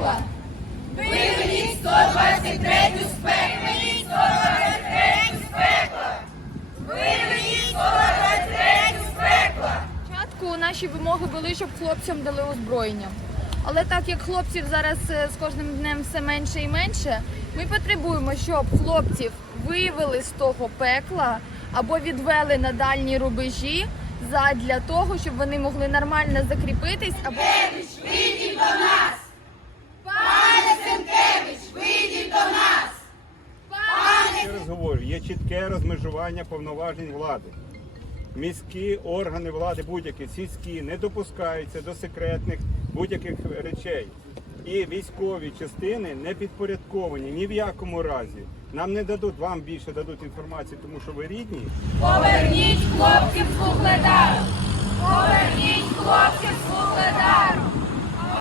пекла. Виведіть 123-ю з пекла. Виведіть 123 з пекла. Виведіть 123 з пекла. Спочатку наші вимоги були, щоб хлопцям дали озброєння. Але так як хлопців зараз е, з кожним днем все менше і менше, ми потребуємо, щоб хлопців вивели з того пекла або відвели на дальні рубежі задля того, щоб вони могли нормально закріпитись або. Говорю, є чітке розмежування повноважень влади. Міські органи влади будь-які сільські не допускаються до секретних будь-яких речей. І військові частини не підпорядковані ні в якому разі. Нам не дадуть, вам більше дадуть інформацію, тому що ви рідні. поверніть